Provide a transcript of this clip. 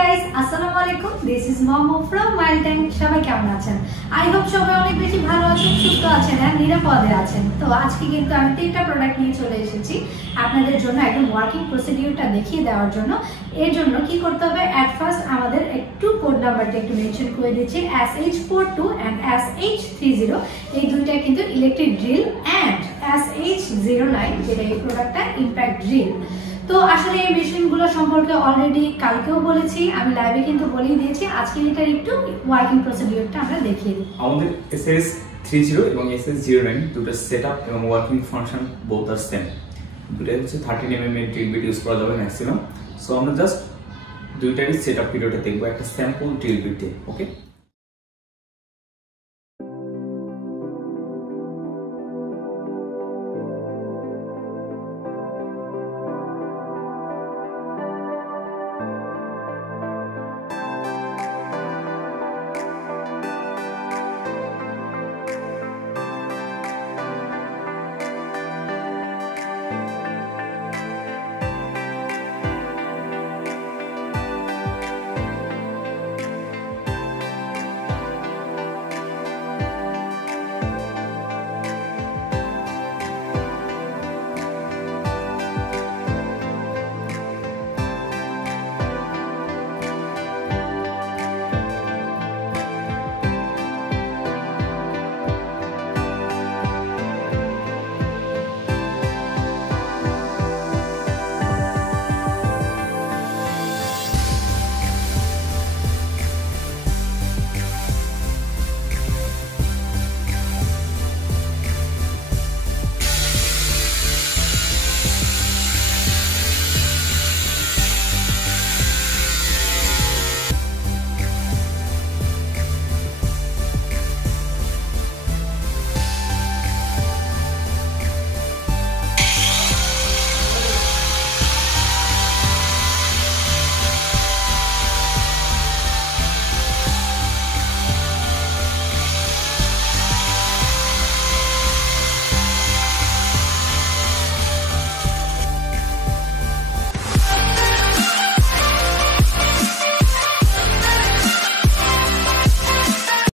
guys, আসসালামু আলাইকুম. This is Momo from MAILTANK. সবাই কেমন আছেন? I hope সবাই অনেক বেশি ভালো আছেন, সুস্থ আছেন আর নিরাপদে আছেন. তো আজকে কিন্তু আমি তিনটা প্রোডাক্ট নিয়ে চলে এসেছি আপনাদের জন্য একদম ওয়ার্কিং প্রসিডিউরটা দেখিয়ে দেওয়ার জন্য. এর জন্য কি করতে হবে? এট ফার্স্ট আমাদের একটু কোড নাম্বারটা একটু মেনশন করে দিচ্ছি. SH42 and SH30 এই দুইটা কিন্তু ইলেকট্রিক ড্রিল and SH09 যেটা এই প্রোডাক্টটা ইমপ্যাক্ট ড্রিল. তো আসলে এই মেশিনগুলো সম্পর্কে অলরেডি কালকেও বলেছি, আমি লাইভে কিন্তু বলেই দিয়েছি. আজকে এটার একটু ওয়ার্কিং প্রসিডিউরটা আমরা দেখিয়ে দিই. আমাদের SH30 এবং SH09 দুটো সেটআপ এবং ওয়ার্কিং ফাংশন বোথ আর সেম. দুটোই হচ্ছে 13 mm এর ড্রিল বিট ইউজ করা যাবে ম্যাক্সিমাম. সো আমরা জাস্ট দুইটারই সেটআপ ভিডিওটা দেখবো একটা স্যাম্পল ড্রিল বিট দিয়ে. ওকে,